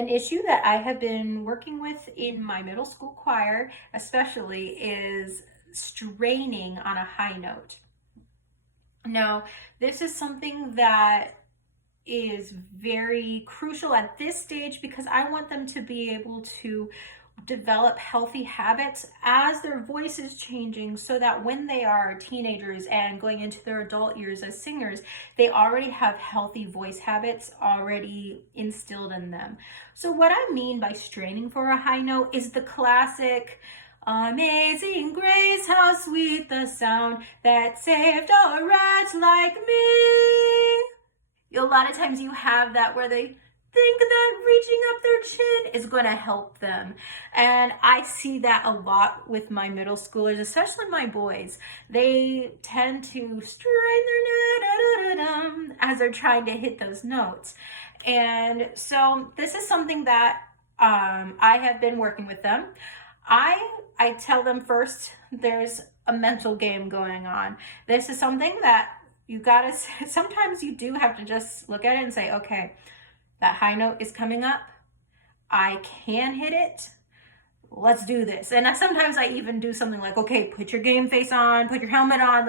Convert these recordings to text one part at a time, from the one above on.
An issue that I have been working with in my middle school choir, especially, is straining on a high note. Now, this is something that is very crucial at this stage because I want them to be able to develop healthy habits as their voice is changing, so that when they are teenagers and going into their adult years as singers, they already have healthy voice habits already instilled in them. So what I mean by straining for a high note is the classic "Amazing Grace, how sweet the sound that saved a wretch like me." A lot of times you have that where they think that reaching up their chin is going to help them. And I see that a lot with my middle schoolers, especially my boys. They tend to strain their neck as they're trying to hit those notes. And so this is something that I have been working with them. I tell them first, there's a mental game going on. This is something that you gotta, sometimes you do have to just look at it and say, okay, that high note is coming up. I can hit it. Let's do this. And sometimes I even do something like, okay, put your game face on, put your helmet on.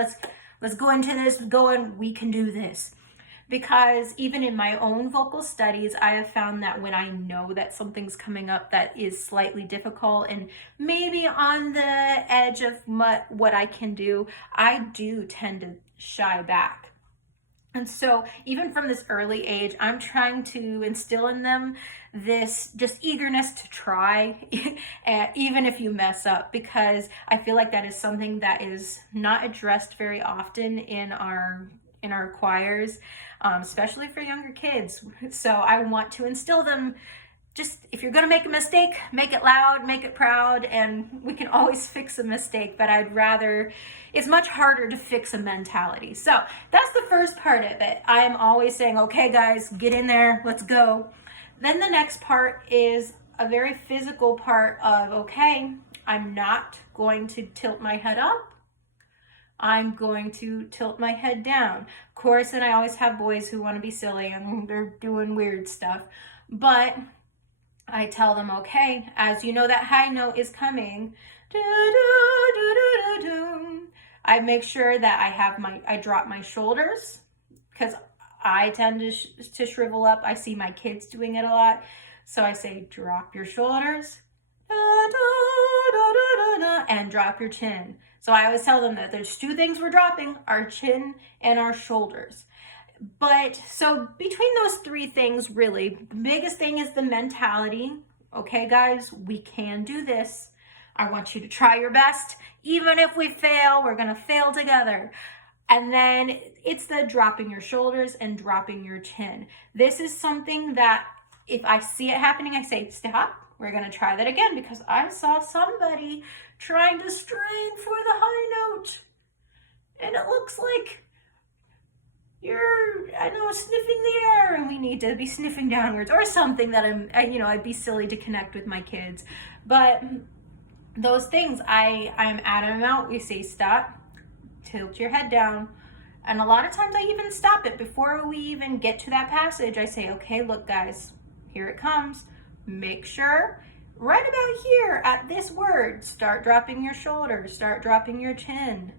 Let's go into this, we can do this. Because even in my own vocal studies, I have found that when I know that something's coming up that is slightly difficult and maybe on the edge of what I can do, I do tend to shy back. And so even from this early age, I'm trying to instill in them this just eagerness to try, even if you mess up, because I feel like that is something that is not addressed very often in our choirs, especially for younger kids. So I want to instill them, just if you're going to make a mistake, make it loud, make it proud, and we can always fix a mistake, but it's much harder to fix a mentality. So that's the first part of it. I am always saying, okay guys, get in there, let's go. Then the next part is a very physical part of, okay, I'm not going to tilt my head up. I'm going to tilt my head down. Of course, and I always have boys who want to be silly and they're doing weird stuff, but I tell them, okay, as you know that high note is coming, I make sure that I drop my shoulders, because I tend to shrivel up. I see my kids doing it a lot. So I say, drop your shoulders, and drop your chin. So I always tell them that there's two things we're dropping: our chin and our shoulders. But so between those three things, really, the biggest thing is the mentality. Okay, guys, we can do this. I want you to try your best. Even if we fail, we're going to fail together. And then it's the dropping your shoulders and dropping your chin. This is something that if I see it happening, I say, stop. We're going to try that again, because I saw somebody trying to strain for the high note. And it looks like you're, sniffing the air, and we need to be sniffing downwards, or something that I'd be silly to connect with my kids. But those things, I'm adamant about. We say, stop, tilt your head down. And a lot of times I even stop it before we even get to that passage. I say, okay, look guys, here it comes. Make sure right about here at this word, start dropping your shoulders, start dropping your chin.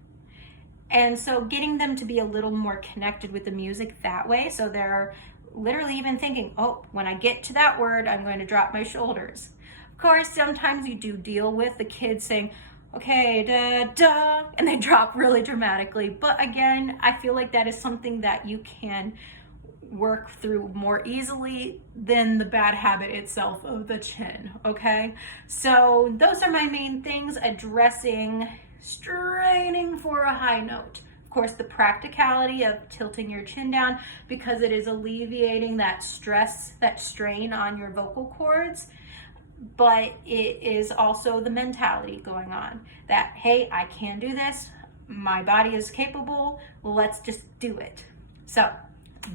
And so getting them to be a little more connected with the music that way, so they're literally even thinking, oh, when I get to that word, I'm going to drop my shoulders. Of course, sometimes you do deal with the kids saying, okay, da, da, and they drop really dramatically. But again, I feel like that is something that you can work through more easily than the bad habit itself of the chin, okay? So those are my main things: addressing straining for a high note. Of course, the practicality of tilting your chin down, because it is alleviating that stress, that strain on your vocal cords. But it is also the mentality going on that, hey, I can do this. My body is capable. Let's just do it. So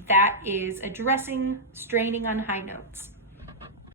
that is addressing straining on high notes.